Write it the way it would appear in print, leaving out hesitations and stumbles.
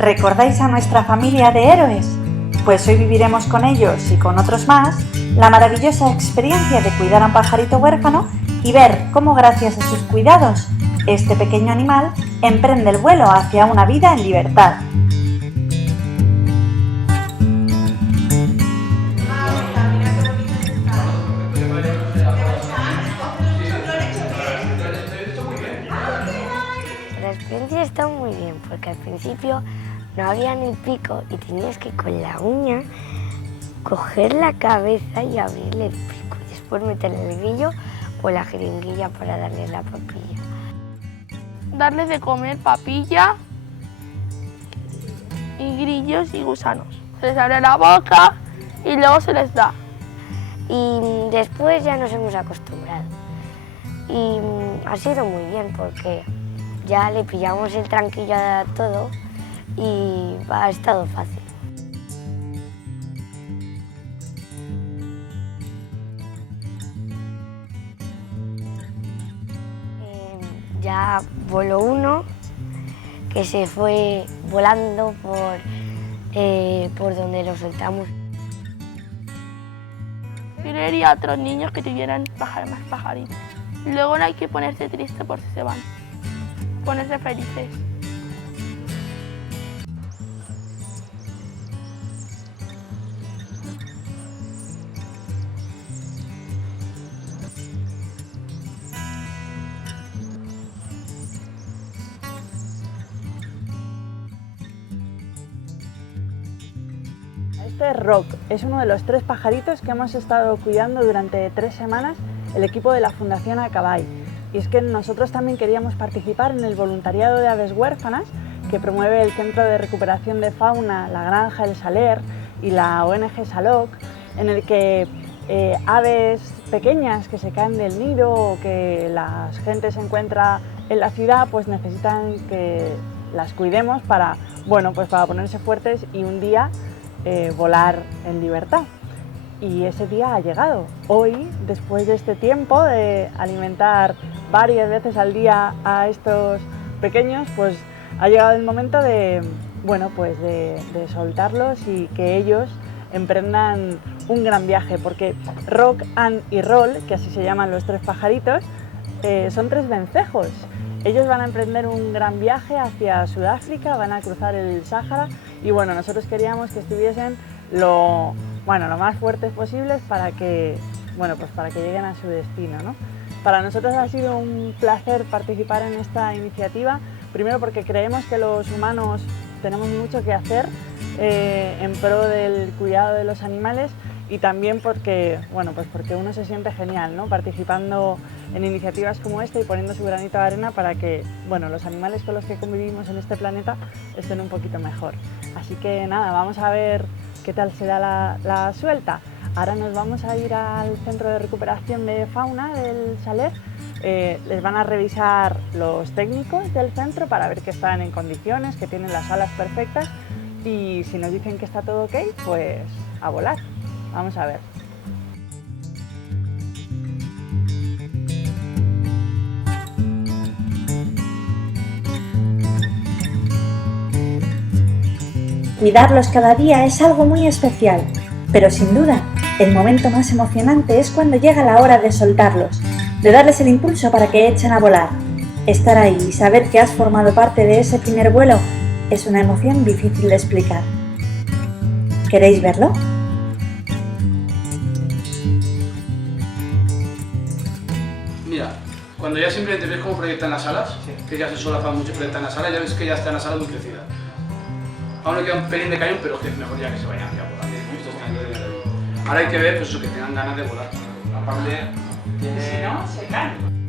¿Recordáis a nuestra familia de héroes? Pues hoy viviremos con ellos y con otros más la maravillosa experiencia de cuidar a un pajarito huérfano y ver cómo gracias a sus cuidados este pequeño animal emprende el vuelo hacia una vida en libertad. La experiencia está muy bien porque al principio no había ni pico y tenías que con la uña coger la cabeza y abrirle el pico y después meterle el grillo o la jeringuilla para darle la papilla. Darles de comer papilla y grillos y gusanos. Se les abre la boca y luego se les da. Y después ya nos hemos acostumbrado. Y ha sido muy bien porque ya le pillamos el tranquillo a todo y ha estado fácil. Ya voló uno que se fue volando por donde lo soltamos. Quería a otros niños que tuvieran más pajaritos. Luego no hay que ponerse triste por si se van. Ponerse felices. Este es Rock, es uno de los 3 pajaritos que hemos estado cuidando durante 3 semanas el equipo de la Fundación Acabay. Y es que nosotros también queríamos participar en el voluntariado de aves huérfanas que promueve el Centro de Recuperación de Fauna, la Granja El Saler y la ONG Saloc, en el que aves pequeñas que se caen del nido o que la gente se encuentra en la ciudad, pues necesitan que las cuidemos para, bueno, pues para ponerse fuertes y un día volar en libertad. Y ese día ha llegado. Hoy, después de este tiempo de alimentar varias veces al día a estos pequeños, pues ha llegado el momento de, bueno, pues de soltarlos y que ellos emprendan un gran viaje, porque Rock, Ann y Roll, que así se llaman los 3 pajaritos, son 3 vencejos. Ellos van a emprender un gran viaje hacia Sudáfrica, van a cruzar el Sáhara y bueno, nosotros queríamos que estuviesen lo más fuertes posibles para que, bueno, pues para que lleguen a su destino, ¿no? Para nosotros ha sido un placer participar en esta iniciativa, primero porque creemos que los humanos tenemos mucho que hacer en pro del cuidado de los animales y también porque, bueno, pues porque uno se siente genial, ¿no? Participando en iniciativas como esta y poniendo su granito de arena para que, bueno, los animales con los que convivimos en este planeta estén un poquito mejor. Así que nada, vamos a ver qué tal se da la suelta. Ahora nos vamos a ir al Centro de Recuperación de Fauna del Saler. Les van a revisar los técnicos del centro para ver que están en condiciones, que tienen las alas perfectas y si nos dicen que está todo ok, pues a volar. Vamos a ver. Cuidarlos cada día es algo muy especial, pero sin duda, el momento más emocionante es cuando llega la hora de soltarlos, de darles el impulso para que echen a volar. Estar ahí y saber que has formado parte de ese primer vuelo es una emoción difícil de explicar. ¿Queréis verlo? Mira, cuando ya simplemente ves cómo proyectan las alas, que ya se solapan mucho, proyectan las alas, ya ves que ya están las alas muy crecidas. Aún le queda un pelín de cañón, pero que es mejor ya que se vayan hacia volar. Ahora hay que ver pues eso, que tengan ganas de volar. Aparte, Si no, se caen.